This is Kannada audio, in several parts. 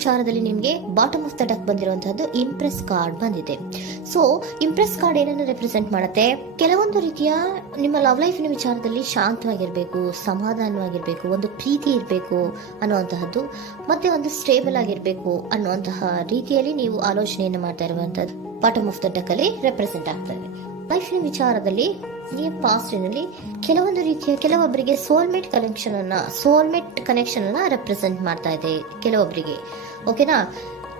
ವಿಚಾರದಲ್ಲಿ ನಿಮಗೆ ಬಾಟಮ್ ಆಫ್ ದ ಡೆಕ್ ಬಂದಿರುವಂತಹದ್ದು ಇಂಪ್ರೆಸ್ ಕಾರ್ಡ್ ಬಂದಿದೆ. ಸೊ ಇಂಪ್ರೆಸ್ ಕಾರ್ಡ್ ಏನನ್ನು ರೆಪ್ರೆಸೆಂಟ್ ಮಾಡುತ್ತೆ? ಕೆಲವೊಂದು ರೀತಿಯ ನಿಮ್ಮ ಲವ್ ಲೈಫಿನ ವಿಚಾರದಲ್ಲಿ ಶಾಂತವಾಗಿರ್ಬೇಕು, ಸಮಾಧಾನವಾಗಿರ್ಬೇಕು, ಒಂದು ಪ್ರೀತಿ ಇರಬೇಕು ಅನ್ನುವಂತಹದ್ದು, ಮತ್ತೆ ಒಂದು ಸ್ಟೇಬಲ್ ಆಗಿರ್ಬೇಕು ಅನ್ನುವಂತಹ ರೀತಿಯಲ್ಲಿ ನೀವು ಆಲೋಚನೆಯನ್ನು ಮಾಡ್ತಾ ಇರುವಂತಹದ್ದು ಬಾಟಮ್ ಆಫ್ ದ ಡೆಕ್ ಅಲ್ಲಿ ರೆಪ್ರೆಸೆಂಟ್ ಆಗ್ತದೆ. ಲೈಫಿನ ವಿಚಾರದಲ್ಲಿ ನೀವು ಪಾಸ್ಟಿನಲ್ಲಿ ಕೆಲವೊಂದು ರೀತಿಯ ಕೆಲವೊಬ್ಬರಿಗೆ ಸೋಲ್ಮೇಟ್ ಕನೆಕ್ಷನ್ ಅನ್ನ ರೆಪ್ರೆಸೆಂಟ್ ಮಾಡ್ತಾ ಇದೆ ಕೆಲವೊಬ್ಬರಿಗೆ. ಓಕೆನಾ?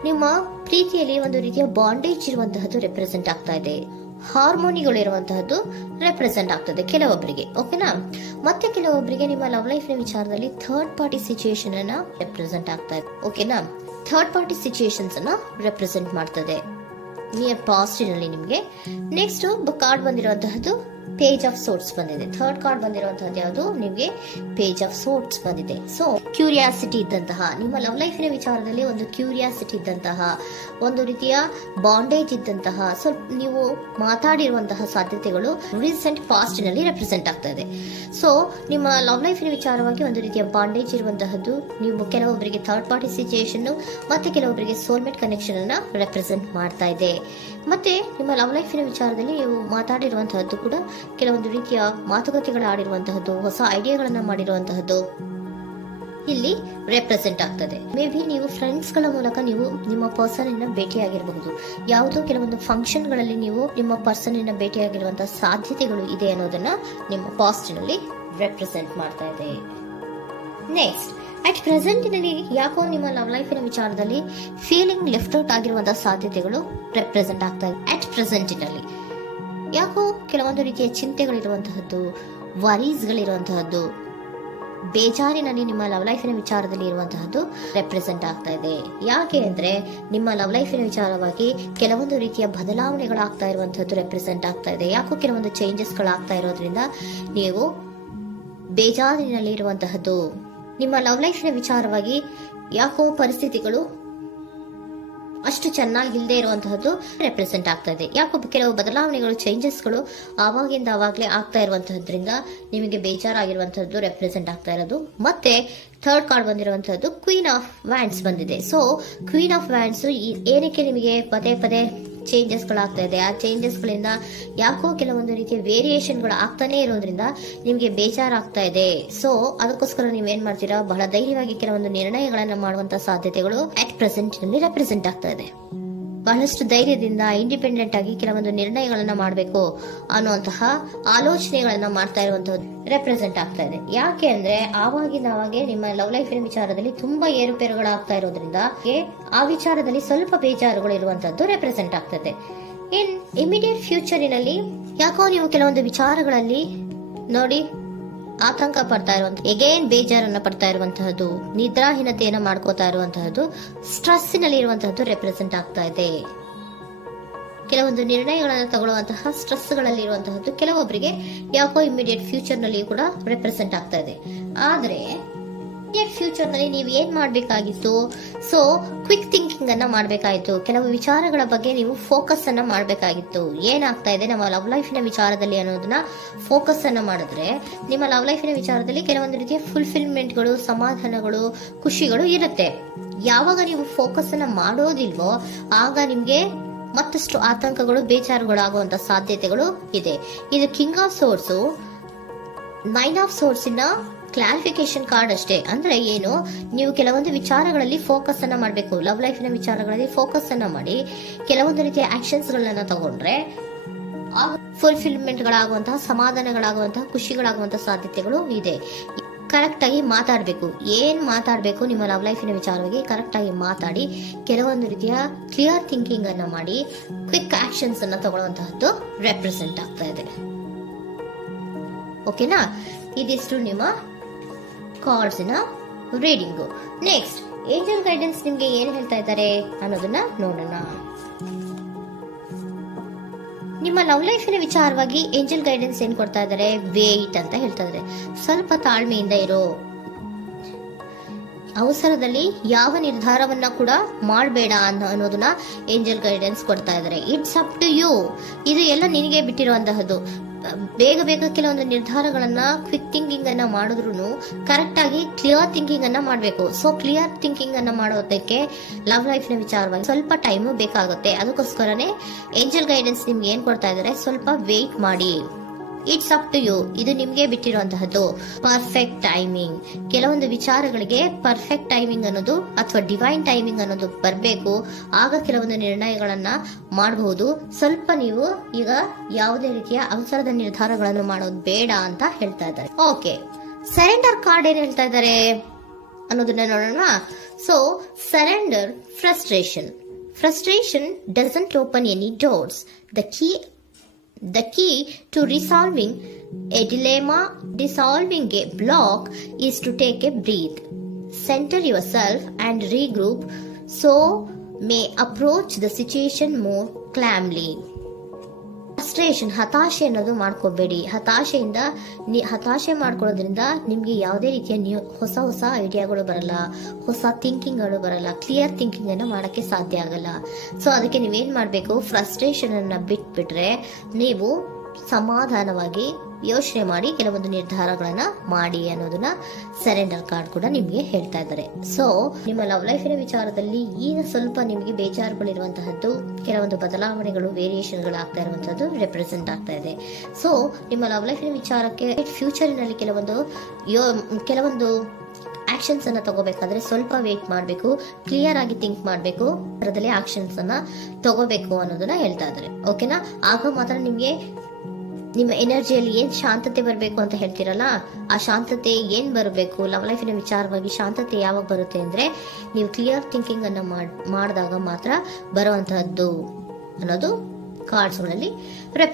ನಿಮ್ಮ ಪ್ರೀತಿಯಲ್ಲಿ ಒಂದು ರೀತಿಯ ಬಾಂಡೇಜ್ ಇರುವಂತಹದ್ದು ರೆಪ್ರೆಸೆಂಟ್ ಆಗ್ತಾ ಇದೆ. ಹಾರ್ಮೋನಿಗಳು ಇರುವಂತಹದ್ದು ರೆಪ್ರೆಸೆಂಟ್ ಆಗ್ತದೆ ಕೆಲವೊಬ್ಬರಿಗೆ. ಓಕೆನಾ? ಮತ್ತೆ ಕೆಲವೊಬ್ಬರಿಗೆ ನಿಮ್ಮ ಲವ್ ಲೈಫ್ನ ವಿಚಾರದಲ್ಲಿ ಥರ್ಡ್ ಪಾರ್ಟಿ ಸಿಚುಯೇಷನ್ ಅನ್ನ ರೆಪ್ರೆಸೆಂಟ್ ಆಗ್ತಾ ಇದೆ. ಓಕೆನಾ? ಥರ್ಡ್ ಪಾರ್ಟಿ ಸಿಚುಯೇಷನ್ಸ್ ಅನ್ನ ರೆಪ್ರೆಸೆಂಟ್ ಮಾಡ್ತದೆ ನಿಯರ್ ಪಾಸ್ಟಿನಲ್ಲಿ ನಿಮಗೆ. ನೆಕ್ಸ್ಟ್ ಕಾರ್ಡ್ ಬಂದಿರುವಂತಹದ್ದು ಪೇಜ್ ಆಫ್ ಸೋರ್ಟ್ಸ್ ಬಂದಿದೆ. ಥರ್ಡ್ ಕಾರ್ಡ್ ಬಂದಿರುವಂತಹದ್ದು ಯಾವುದು? ನಿಮಗೆ ಪೇಜ್ ಆಫ್ ಸೋರ್ಟ್ಸ್ ಬಂದಿದೆ. ಸೊ ಕ್ಯೂರಿಯಾಸಿಟಿ ಇದ್ದಂತಹ, ನಿಮ್ಮ ಲವ್ ಲೈಫಿನ ವಿಚಾರದಲ್ಲಿ ಒಂದು ಕ್ಯೂರಿಯಾಸಿಟಿ ಇದ್ದಂತಹ, ಒಂದು ರೀತಿಯ ಬಾಂಡೇಜ್ ಇದ್ದಂತಹ, ಸ್ವಲ್ಪ ನೀವು ಮಾತಾಡಿರುವಂತಹ ಸಾಧ್ಯತೆಗಳು ರೀಸೆಂಟ್ ಪಾಸ್ಟಿನಲ್ಲಿ ರೆಪ್ರೆಸೆಂಟ್ ಆಗ್ತಾ ಇದೆ. ಸೊ ನಿಮ್ಮ ಲವ್ ಲೈಫಿನ ವಿಚಾರವಾಗಿ ಒಂದು ರೀತಿಯ ಬಾಂಡೇಜ್ ಇರುವಂತಹದ್ದು, ನೀವು ಕೆಲವೊಬ್ಬರಿಗೆ ಥರ್ಡ್ ಪಾರ್ಟಿ ಸಿಚುಯೇಷನ್ ಮತ್ತೆ ಕೆಲವೊಬ್ಬರಿಗೆ ಸೋಲ್ಮೇಟ್ ಕನೆಕ್ಷನ್ ಅನ್ನ ರೆಪ್ರೆಸೆಂಟ್ ಮಾಡ್ತಾ ಇದೆ. ಮತ್ತೆ ನಿಮ್ಮ ಲವ್ ಲೈಫಿನ ವಿಚಾರದಲ್ಲಿ ನೀವು ಮಾತಾಡಿರುವಂತಹದ್ದು ಕೂಡ ಕೆಲವೊಂದು ರೀತಿಯ ಮಾತುಕತೆಗಳು ಆಡಿರುವಂತಹದ್ದು, ಹೊಸ ಐಡಿಯಾಗಳನ್ನ ಮಾಡಿರುವಂತಹದ್ದು ಇಲ್ಲಿ ರೆಪ್ರೆಸೆಂಟ್ ಆಗ್ತದೆ. ಮೇ ಬಿ ನೀವು ಫ್ರೆಂಡ್ಸ್ ಗಳ ಮೂಲಕ ನೀವು ನಿಮ್ಮ ಪರ್ಸನ್ ಅನ್ನ ಭೇಟಿಯಾಗಿರಬಹುದು. ಯಾವುದೋ ಕೆಲವೊಂದು ಫಂಕ್ಷನ್ ಗಳಲ್ಲಿ ನೀವು ನಿಮ್ಮ ಪರ್ಸನ್ ಅನ್ನ ಭೇಟಿಯಾಗಿರುವಂತಹ ಸಾಧ್ಯತೆಗಳು ಇದೆ ಅನ್ನೋದನ್ನ ನಿಮ್ಮ ಪಾಸ್ಟಿನಲ್ಲಿ ರೆಪ್ರೆಸೆಂಟ್ ಮಾಡ್ತಾ ಇದೆ. ನೆಕ್ಸ್ಟ್, ಅಟ್ ಪ್ರೆಸೆಂಟಿನಲ್ಲಿ ಯಾಕೋ ನಿಮ್ಮ ಲವ್ ಲೈಫಿನ ವಿಚಾರದಲ್ಲಿ ಫೀಲಿಂಗ್ ಲೆಫ್ಟ್ ಔಟ್ ಆಗಿರುವಂತಹ ಸಾಧ್ಯತೆಗಳು ರೆಪ್ರೆಸೆಂಟ್ ಆಗ್ತಾ ಇದೆ. ಅಟ್ ಪ್ರೆಸೆಂಟಿನಲ್ಲಿ ಯಾಕೋ ಕೆಲವೊಂದು ರೀತಿಯ ಚಿಂತೆಗಳಿರುವಂತಹದ್ದು, ವರೀಸ್ಗಳಿರುವಂತಹದ್ದು, ಬೇಜಾರಿನಲ್ಲಿ ನಿಮ್ಮ ಲವ್ ಲೈಫಿನ ವಿಚಾರದಲ್ಲಿ ಇರುವಂತಹದ್ದು ರೆಪ್ರೆಸೆಂಟ್ ಆಗ್ತಾ ಇದೆ. ಯಾಕೆ ಅಂದ್ರೆ ನಿಮ್ಮ ಲವ್ ಲೈಫಿನ ವಿಚಾರವಾಗಿ ಕೆಲವೊಂದು ರೀತಿಯ ಬದಲಾವಣೆಗಳಾಗ್ತಾ ಇರುವಂತಹದ್ದು ರೆಪ್ರೆಸೆಂಟ್ ಆಗ್ತಾ ಇದೆ. ಯಾಕೋ ಕೆಲವೊಂದು ಚೇಂಜಸ್ಗಳಾಗ್ತಾ ಇರೋದ್ರಿಂದ ನೀವು ಬೇಜಾರಿನಲ್ಲಿ ಇರುವಂತಹದ್ದು. ನಿಮ್ಮ ಲವ್ ಲೈಫಿನ ವಿಚಾರವಾಗಿ ಯಾಕೋ ಪರಿಸ್ಥಿತಿಗಳು ಅಷ್ಟು ಚೆನ್ನಾಗಿಲ್ಲದೆ ಇರುವಂತಹದ್ದು ರೆಪ್ರೆಸೆಂಟ್ ಆಗ್ತಾ ಇದೆ. ಯಾಕೋ ಕೆಲವು ಬದಲಾವಣೆಗಳು, ಚೇಂಜಸ್ಗಳು ಆವಾಗಿಂದ ಆವಾಗಲೇ ಆಗ್ತಾ ಇರುವಂತಹದ್ರಿಂದ ನಿಮಗೆ ಬೇಜಾರಾಗಿರುವಂತಹದ್ದು ರೆಪ್ರೆಸೆಂಟ್ ಆಗ್ತಾ ಇರೋದು. ಮತ್ತೆ ಥರ್ಡ್ ಕಾರ್ಡ್ ಬಂದಿರುವಂತಹದ್ದು ಕ್ವೀನ್ ಆಫ್ ವ್ಯಾಂಡ್ಸ್ ಬಂದಿದೆ. ಸೊ ಕ್ವೀನ್ ಆಫ್ ವ್ಯಾಂಡ್ಸ್ ಏನಕ್ಕೆ ನಿಮಗೆ ಪದೇ ಪದೇ ಚೇಂಜಸ್ಗಳಾಗ್ತಾ ಇದೆ? ಆ ಚೇಂಜಸ್ಗಳಿಂದ ಯಾಕೋ ಕೆಲವೊಂದು ರೀತಿಯ ವೇರಿಯೇಷನ್ಗಳು ಆಗ್ತಾನೆ ಇರೋದ್ರಿಂದ ನಿಮಗೆ ಬೇಜಾರಾಗ್ತಾ ಇದೆ. ಸೊ ಅದಕ್ಕೋಸ್ಕರ ನೀವೇನ್ ಮಾಡ್ತೀರಾ? ಬಹಳ ಧೈರ್ಯವಾಗಿ ಕೆಲವೊಂದು ನಿರ್ಣಯಗಳನ್ನ ಮಾಡುವಂತಹ ಸಾಧ್ಯತೆಗಳು ಅಟ್ ಪ್ರೆಸೆಂಟ್ ನಲ್ಲಿ ರೆಪ್ರೆಸೆಂಟ್ ಆಗ್ತಾ ಇದೆ. ಬಹಳಷ್ಟು ಧೈರ್ಯದಿಂದ ಇಂಡಿಪೆಂಡೆಂಟ್ ಆಗಿ ಕೆಲವೊಂದು ನಿರ್ಣಯಗಳನ್ನ ಮಾಡಬೇಕು ಅನ್ನುವಂತಹ ಆಲೋಚನೆಗಳನ್ನ ಮಾಡ್ತಾ ಇರುವಂತದ್ದು ರೆಪ್ರೆಸೆಂಟ್ ಆಗ್ತಾ ಇದೆ. ಯಾಕೆ ಅಂದ್ರೆ ಆವಾಗಿಂದಾಗೆ ನಿಮ್ಮ ಲವ್ ಲೈಫಿನ ವಿಚಾರದಲ್ಲಿ ತುಂಬಾ ಏರುಪೇರುಗಳಾಗ್ತಾ ಇರೋದ್ರಿಂದ ಆ ವಿಚಾರದಲ್ಲಿ ಸ್ವಲ್ಪ ಬೇಜಾರುಗಳು ಇರುವಂತದ್ದು ರೆಪ್ರೆಸೆಂಟ್ ಆಗ್ತದೆ. ಇನ್ ಇಮಿಡಿಯೇಟ್ ಫ್ಯೂಚರಿನಲ್ಲಿ ಯಾಕೋ ನೀವು ಕೆಲವೊಂದು ವಿಚಾರಗಳಲ್ಲಿ ನೋಡಿ ಆತಂಕ ಪಡ್ತಾ ಇರುವಂತಹ, ಎಗೇನ್ ಬೇಜಾರನ್ನ ಪಡ್ತಾ ಇರುವಂತಹದ್ದು, ನಿದ್ರಾಹೀನತೆಯನ್ನ ಮಾಡ್ಕೋತಾ ಇರುವಂತಹದ್ದು, ಸ್ಟ್ರೆಸ್ಸಿನಲ್ಲಿ ಇರುವಂತಹದ್ದು ರೆಪ್ರೆಸೆಂಟ್ ಆಗ್ತಾ ಇದೆ. ಕೆಲವೊಂದು ನಿರ್ಣಯಗಳನ್ನು ತಗೊಳ್ಳುವಂತಹ ಸ್ಟ್ರೆಸ್ಗಳಲ್ಲಿ ಇರುವಂತಹದ್ದು ಕೆಲವೊಬ್ಬರಿಗೆ ಯಾಕೋ ಇಮಿಡಿಯೇಟ್ ಫ್ಯೂಚರ್ ನಲ್ಲಿ ಕೂಡ ರೆಪ್ರೆಸೆಂಟ್ ಆಗ್ತಾ ಇದೆ. ಆದ್ರೆ ಫ್ಯೂಚರ್ ನಲ್ಲಿ ನೀವು ಏನ್ ಮಾಡ್ಬೇಕಾಗಿತ್ತು? ಸೊ ಕ್ವಿಕ್ ಥಿಂಕಿಂಗ್ ಅನ್ನ ಮಾಡ್ಬೇಕಾಗಿತ್ತು. ಕೆಲವು ವಿಚಾರಗಳ ಬಗ್ಗೆ ನೀವು ಫೋಕಸ್ ಅನ್ನ ಮಾಡ್ಬೇಕಾಗಿತ್ತು. ಏನಾಗ್ತಾ ಇದೆ ನಮ್ಮ ಲವ್ ಲೈಫಿನ ವಿಚಾರದಲ್ಲಿ ಅನ್ನೋದನ್ನ ಫೋಕಸ್ ಅನ್ನ ಮಾಡಿದ್ರೆ ನಿಮ್ಮ ಲವ್ ಲೈಫಿನ ವಿಚಾರದಲ್ಲಿ ಕೆಲವೊಂದು ರೀತಿಯ ಫುಲ್ಫಿಲ್ಮೆಂಟ್ಗಳು, ಸಮಾಧಾನಗಳು, ಖುಷಿಗಳು ಇರುತ್ತೆ. ಯಾವಾಗ ನೀವು ಫೋಕಸ್ ಅನ್ನ ಮಾಡೋದಿಲ್ವೋ ಆಗ ನಿಮ್ಗೆ ಮತ್ತಷ್ಟು ಆತಂಕಗಳು, ಬೇಜಾರುಗಳು ಆಗುವಂತ ಸಾಧ್ಯತೆಗಳು ಇದೆ. ಇದು king of swords, nine of swords ಇನ್ನ ಕ್ಲಾರಿಫಿಕೇಶನ್ ಕಾರ್ಡ್ ಅಷ್ಟೇ. ಅಂದ್ರೆ ಏನು? ನೀವು ಕೆಲವೊಂದು ವಿಚಾರಗಳಲ್ಲಿ ಫೋಕಸ್ ಅನ್ನ ಮಾಡಬೇಕು. ಲವ್ ಲೈಫಿನ ವಿಚಾರಗಳಲ್ಲಿ ಫೋಕಸ್ ಅನ್ನ ಮಾಡಿ ಕೆಲವೊಂದು ರೀತಿಯ ಆಕ್ಷನ್ಸ್ ಗಳನ್ನ ತಗೊಂಡ್ರೆ ಫುಲ್ಫಿಲ್ಮೆಂಟ್ ಗಳಾಗುವಂತಹ, ಸಮಾಧಾನಗಳಾಗುವಂತಹ, ಖುಷಿಗಳಾಗುವಂತಹ ಸಾಧ್ಯತೆಗಳು ಇದೆ. ಕರೆಕ್ಟ್ ಆಗಿ ಮಾತಾಡಬೇಕು. ಏನ್ ಮಾತಾಡಬೇಕು ನಿಮ್ಮ ಲವ್ ಲೈಫಿನ ವಿಚಾರವಾಗಿ ಕರೆಕ್ಟ್ ಆಗಿ ಮಾತಾಡಿ ಕೆಲವೊಂದು ರೀತಿಯ ಕ್ಲಿಯರ್ ಥಿಂಕಿಂಗ್ ಅನ್ನ ಮಾಡಿ ಕ್ವಿಕ್ ಆಕ್ಷನ್ಸ್ ಅನ್ನ ತಗೊಳ್ಳುವಂತಹದ್ದು ರೆಪ್ರೆಸೆಂಟ್ ಆಗ್ತಾ ಇದೆ. ಓಕೆನಾ? ಇದಿಷ್ಟು ನಿಮ್ಮ ಕಾರ್ಡ್ಸ್ನ ರೀಡಿಂಗು. ನೆಕ್ಸ್ಟ್, ಏಂಜಲ್ ಗೈಡೆನ್ಸ್ ನಿಮ್ಗೆ ಏನ್ ಹೇಳ್ತಾ ಇದ್ದಾರೆ ಅನ್ನೋದನ್ನ ನೋಡೋಣ. ನಿಮ್ಮ ಲವ್ ಲೈಫಿನ ವಿಚಾರವಾಗಿ ಏಂಜಲ್ ಗೈಡೆನ್ಸ್ ಏನ್ ಕೊಡ್ತಾ ಇದ್ದಾರೆ? ವೇಟ್ ಅಂತ ಹೇಳ್ತಾ ಇದ್ದಾರೆ. ಸ್ವಲ್ಪ ತಾಳ್ಮೆಯಿಂದ ಇರೋ. ಅವಸರದಲ್ಲಿ ಯಾವ ನಿರ್ಧಾರವನ್ನ ಕೂಡ ಮಾಡಬೇಡ ಅನ್ನೋದನ್ನ ಏಂಜಲ್ ಗೈಡೆನ್ಸ್ ಕೊಡ್ತಾ ಇದ್ದಾರೆ. It's up to you. ಇದು ಎಲ್ಲ ನಿನಗೆ ಬಿಟ್ಟಿರುವಂತಹದ್ದು. ಬೇಗ ಬೇಗ ಕೆಲವೊಂದು ನಿರ್ಧಾರಗಳನ್ನ ಕ್ವಿಕ್ ಥಿಂಕಿಂಗ್ ಅನ್ನ ಮಾಡಿದ್ರು ಕರೆಕ್ಟ್ ಆಗಿ ಕ್ಲಿಯರ್ ಥಿಂಕಿಂಗ್ ಅನ್ನ ಮಾಡಬೇಕು. ಸೊ ಕ್ಲಿಯರ್ ಥಿಂಕಿಂಗ್ ಅನ್ನ ಮಾಡೋದಕ್ಕೆ ಲವ್ ಲೈಫ್ ನ ವಿಚಾರವಾಗಿ ಸ್ವಲ್ಪ ಟೈಮ್ ಬೇಕಾಗುತ್ತೆ. ಅದಕ್ಕೋಸ್ಕರನೇ ಏಂಜಲ್ ಗೈಡೆನ್ಸ್ ನಿಮ್ಗೆ ಏನ್ ಕೊಡ್ತಾ ಇದಾರೆ, ಸ್ವಲ್ಪ ವೇಟ್ ಮಾಡಿ. ಇಟ್ಸ್ ಅಪ್ ಟು ಯು, ಇದು ನಿಮ್ಗೆ ಬಿಟ್ಟಿರುವಂತಹದ್ದು. ಪರ್ಫೆಕ್ಟ್ ಟೈಮಿಂಗ್, ಕೆಲವೊಂದು ವಿಚಾರಗಳಿಗೆ ಪರ್ಫೆಕ್ಟ್ ಟೈಮಿಂಗ್ ಅನ್ನೋದು ಅಥವಾ ಡಿವೈನ್ ಟೈಮಿಂಗ್ ಅನ್ನೋದು ಬರಬೇಕು. ಆಗ ಕೆಲವೊಂದು ನಿರ್ಣಯಗಳನ್ನ ಮಾಡಬಹುದು. ಸ್ವಲ್ಪ ನೀವು ಈಗ ಯಾವುದೇ ರೀತಿಯ ಅವಸರದ ನಿರ್ಧಾರಗಳನ್ನು ಮಾಡೋದು ಬೇಡ ಅಂತ ಹೇಳ್ತಾ ಇದ್ದಾರೆ. ಓಕೆ, ಸರೆಂಡರ್ ಕಾರ್ಡ್ ಏನ್ ಹೇಳ್ತಾ ಇದ್ದಾರೆ ಅನ್ನೋದನ್ನ ನೋಡೋಣ. So surrender, frustration doesn't open any doors. The key to resolving a dilemma, dissolving a block, is to take a breath, center yourself and regroup so may approach the situation more calmly. Frustration, ಹತಾಶೆ ಅನ್ನೋದು ಮಾಡ್ಕೋಬೇಡಿ. ಹತಾಶೆ ಮಾಡ್ಕೊಳ್ಳೋದ್ರಿಂದ ನಿಮ್ಗೆ ಯಾವುದೇ ರೀತಿಯ ಹೊಸ ಐಡಿಯಾಗಳು ಬರಲ್ಲ, ಹೊಸ ಥಿಂಕಿಂಗ್ಗಳು ಬರಲ್ಲ, ಕ್ಲಿಯರ್ ಥಿಂಕಿಂಗ್ ಅನ್ನ ಮಾಡಕ್ಕೆ ಸಾಧ್ಯ ಆಗಲ್ಲ. ಸೊ ಅದಕ್ಕೆ ನೀವೇನ್ ಮಾಡ್ಬೇಕು, ಫ್ರಸ್ಟ್ರೇಷನ್ ಅನ್ನ ಬಿಟ್ಬಿಟ್ರೆ ನೀವು ಸಮಾಧಾನವಾಗಿ ಯೋಚನೆ ಮಾಡಿ ಕೆಲವೊಂದು ನಿರ್ಧಾರಗಳನ್ನ ಮಾಡಿ ಅನ್ನೋದನ್ನ ಸರೆಂಡರ್ ಕಾರ್ಡ್ ಕೂಡ ನಿಮ್ಗೆ ಹೇಳ್ತಾ ಇದ್ದಾರೆ. ಸೊ ನಿಮ್ಮ ಲವ್ ಲೈಫಿನ ವಿಚಾರದಲ್ಲಿ ಈಗ ಸ್ವಲ್ಪ ನಿಮ್ಗೆ ಬೇಜಾರುಗಳಿರುವಂತಹದ್ದು, ಕೆಲವೊಂದು ಬದಲಾವಣೆಗಳು, ವೇರಿಯೇಷನ್ಗಳು ಆಗ್ತಾ ಇರುವಂತಹದ್ದು ರೆಪ್ರೆಸೆಂಟ್ ಆಗ್ತಾ ಇದೆ. ಸೊ ನಿಮ್ಮ ಲವ್ ಲೈಫಿನ ವಿಚಾರಕ್ಕೆ ಫ್ಯೂಚರಿನಲ್ಲಿ ಕೆಲವೊಂದು ಆಕ್ಷನ್ಸ್ ಅನ್ನ ತಗೋಬೇಕಾದ್ರೆ ಸ್ವಲ್ಪ ವೇಟ್ ಮಾಡಬೇಕು, ಕ್ಲಿಯರ್ ಆಗಿ ಥಿಂಕ್ ಮಾಡಬೇಕು, ಅದರದಲ್ಲಿ ಆಕ್ಷನ್ಸ್ ಅನ್ನ ತಗೋಬೇಕು ಅನ್ನೋದನ್ನ ಹೇಳ್ತಾ ಇದ್ದಾರೆ. ಓಕೆನಾ? ಆಗ ಮಾತ್ರ ನಿಮ್ಗೆ ನಿಮ್ಮ ಎನರ್ಜಿಯಲ್ಲಿ ಏನ್ ಶಾಂತತೆ ಬರಬೇಕು ಅಂತ ಹೇಳ್ತೀರಲ್ಲ, ಆ ಶಾಂತತೆ ಏನ್ ಬರಬೇಕು, ಲವ್ ಲೈಫಿನ ವಿಚಾರವಾಗಿ ಶಾಂತತೆ ಯಾವಾಗ ಬರುತ್ತೆ ಅಂದ್ರೆ ನೀವು ಕ್ಲಿಯರ್ ಥಿಂಕಿಂಗ್ ಅನ್ನ ಮಾಡಿದಾಗ ಮಾತ್ರ ಬರುವಂತಹದ್ದು ಅನ್ನೋದು ಕಾರ್ಡ್ಸ್ ಗಳಲ್ಲಿ